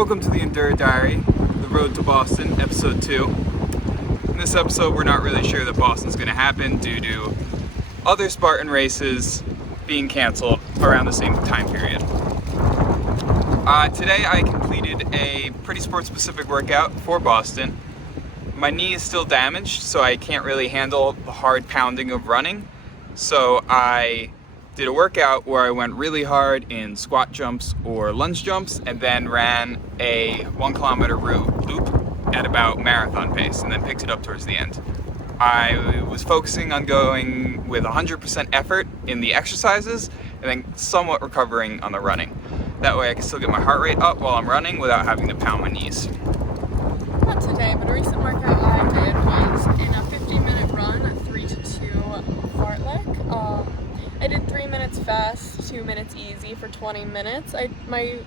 Welcome to the Enduro Diary, The Road to Boston, Episode 2. In this episode, we're not really sure that Boston's going to happen due to other Spartan races being canceled around the same time period. Today I completed a pretty sport-specific workout for Boston. My knee is still damaged, so I can't really handle the hard pounding of running. So I did a workout where I went really hard in squat jumps or lunge jumps and then ran a 1 kilometer loop at about marathon pace and then picked it up towards the end. I was focusing on going with 100% effort in the exercises and then somewhat recovering on the running. That way I can still get my heart rate up while I'm running without having to pound my knees. Not today, but a recent workout I did was in a 15-minute run, a 3 to 2 fartlek. I did 3 minutes fast, 2 minutes easy for 20 minutes. My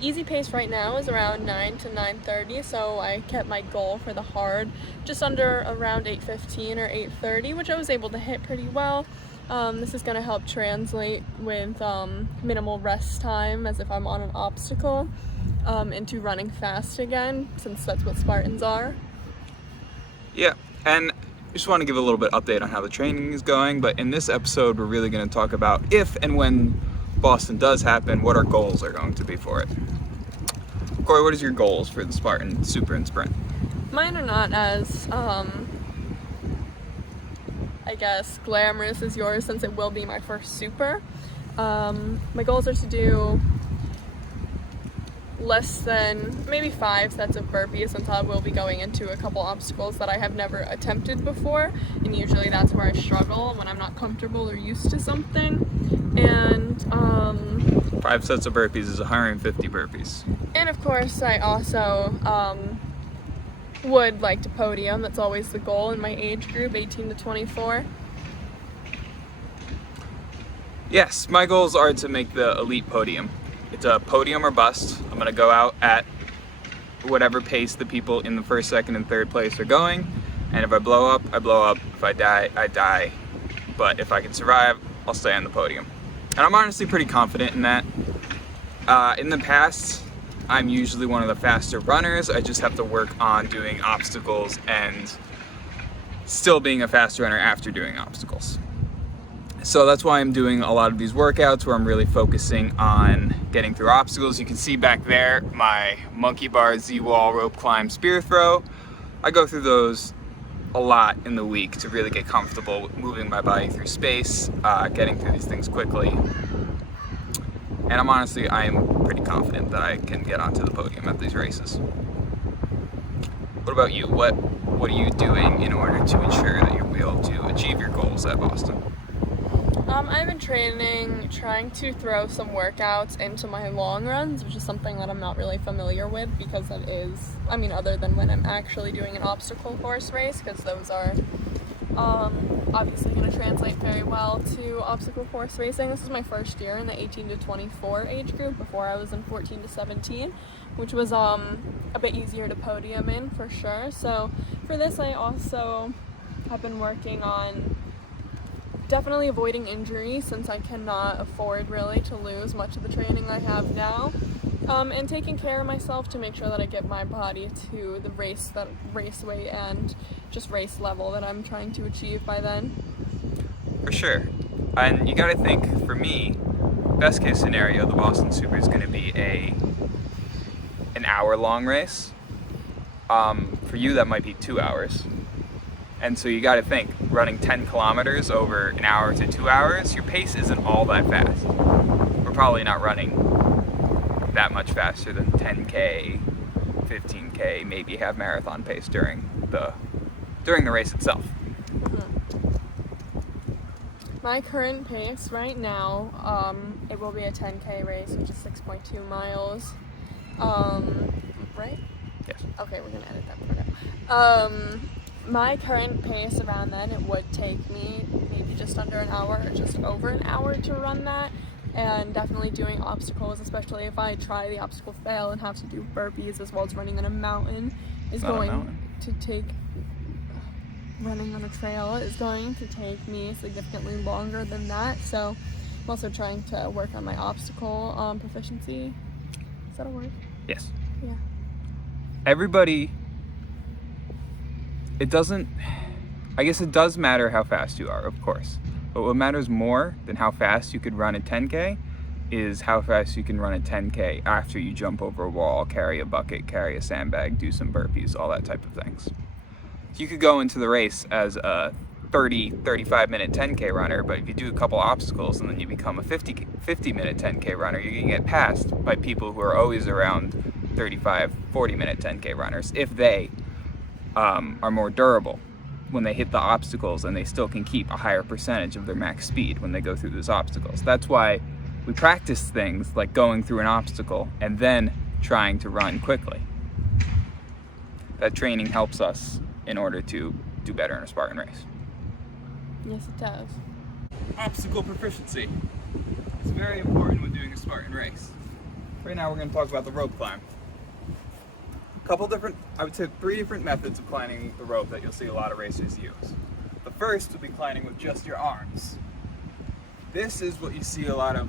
easy pace right now is around 9 to 9:30, so I kept my goal for the hard just under around 8:15 or 8:30, which I was able to hit pretty well. This is going to help translate with minimal rest time as if I'm on an obstacle into running fast again, since that's what Spartans are. Yeah, and I just want to give a little bit update on how the training is going, but in this episode we're really going to talk about if and when Boston does happen, what our goals are going to be for it. Corey, what is your goals for the Spartan Super and Sprint? Mine are not as, I guess, glamorous as yours, since it will be my first Super. My goals are to do less than maybe 5 sets of burpees, since I will be going into a couple obstacles that I have never attempted before, and usually that's where I struggle when I'm not comfortable or used to something. And 5 sets of burpees is 150 burpees. And of course I also would like to podium. That's always the goal in my age group, 18 to 24. Yes, my goals are to make the elite podium. It's a podium or bust. I'm going to go out at whatever pace the people in the first, second, and third place are going. And if I blow up, I blow up. If I die, I die. But if I can survive, I'll stay on the podium. And I'm honestly pretty confident in that. In the past, I'm usually one of the faster runners. I just have to work on doing obstacles and still being a fast runner after doing obstacles. So that's why I'm doing a lot of these workouts where I'm really focusing on getting through obstacles. You can see back there my monkey bar, Z-wall, rope climb, spear throw. I go through those a lot in the week to really get comfortable with moving my body through space, getting through these things quickly. And I'm pretty confident that I can get onto the podium at these races. What about you? What are you doing in order to ensure that you'll be able to achieve your goals at Boston? I've been trying to throw some workouts into my long runs, which is something that I'm not really familiar with, because that is, other than when I'm actually doing an obstacle course race, because those are obviously going to translate very well to obstacle course racing. This is my first year in the 18 to 24 age group. Before I was in 14 to 17, which was a bit easier to podium in for sure. So for this, I also have been working on definitely avoiding injury, since I cannot afford really to lose much of the training I have now, and taking care of myself to make sure that I get my body to the race weight and just race level that I'm trying to achieve by then. For sure. And you gotta think, for me, best case scenario, the Boston Super is gonna be an hour-long race. For you, that might be 2 hours. And so you gotta think, running 10 kilometers over an hour to 2 hours, your pace isn't all that fast. We're probably not running that much faster than 10K, 15K, maybe have marathon pace during the race itself. My current pace right now, it will be a 10K race, which is 6.2 miles. Right? Yes. Okay, we're gonna edit that part out. My current pace around then, it would take me maybe just under an hour or just over an hour to run that. And definitely doing obstacles, especially if I try the obstacle fail and have to do burpees as well as running on a mountain, running on a trail is going to take me significantly longer than that. So I'm also trying to work on my obstacle proficiency. Is that a word? Yes. Yeah. Everybody, I guess it does matter how fast you are, of course. But what matters more than how fast you could run a 10K is how fast you can run a 10K after you jump over a wall, carry a bucket, carry a sandbag, do some burpees, all that type of things. You could go into the race as a 35 minute 10K runner, but if you do a couple obstacles and then you become a 50 minute 10K runner, you're gonna get passed by people who are always around 40 minute 10K runners if they are more durable when they hit the obstacles, and they still can keep a higher percentage of their max speed when they go through those obstacles. That's why we practice things like going through an obstacle and then trying to run quickly. That training helps us in order to do better in a Spartan race. Yes, it does. Obstacle proficiency. It's very important when doing a Spartan race. Right now we're going to talk about the rope climb. I would say 3 different methods of climbing the rope that you'll see a lot of racers use. The first would be climbing with just your arms. This is what you see a lot of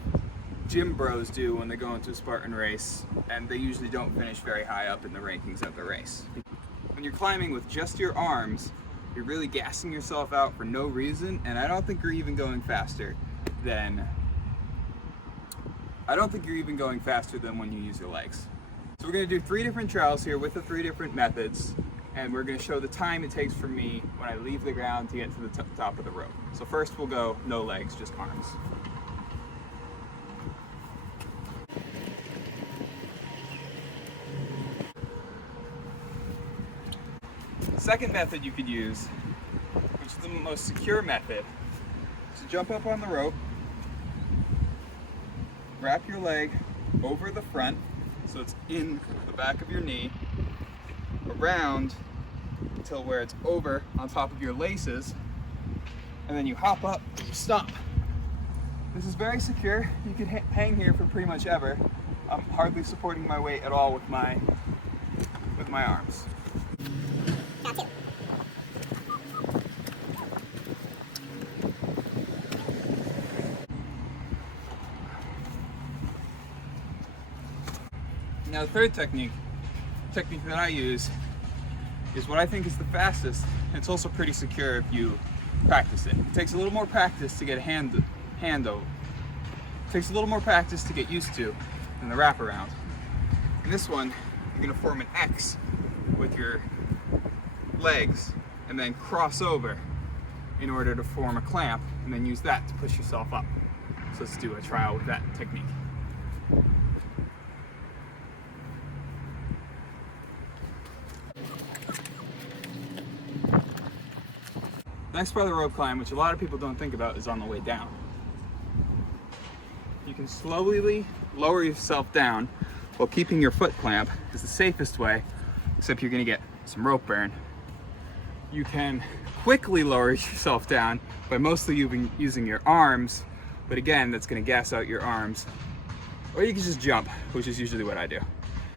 gym bros do when they go into a Spartan race, and they usually don't finish very high up in the rankings of the race. When you're climbing with just your arms, you're really gassing yourself out for no reason, and I don't think you're even going faster than when you use your legs. So we're going to do 3 different trials here with the 3 different methods, and we're going to show the time it takes for me when I leave the ground to get to the top of the rope. So first we'll go no legs, just arms. The second method you could use, which is the most secure method, is to jump up on the rope, wrap your leg over the front, so it's in the back of your knee, around until where it's over on top of your laces, and then you hop up and you stop. This is very secure. You can hang here for pretty much ever. I'm hardly supporting my weight at all with my arms. Now the third technique that I use is what I think is the fastest, and it's also pretty secure if you practice it. It takes a little more practice to get a hand over. It takes a little more practice to get used to than the wraparound. In this one, you're going to form an X with your legs and then cross over in order to form a clamp, and then use that to push yourself up. So let's do a trial with that technique. The next part of the rope climb, which a lot of people don't think about, is on the way down. You can slowly lower yourself down while keeping your foot clamp, is the safest way, except you're going to get some rope burn. You can quickly lower yourself down by mostly using your arms, but again, that's going to gas out your arms. Or you can just jump, which is usually what I do.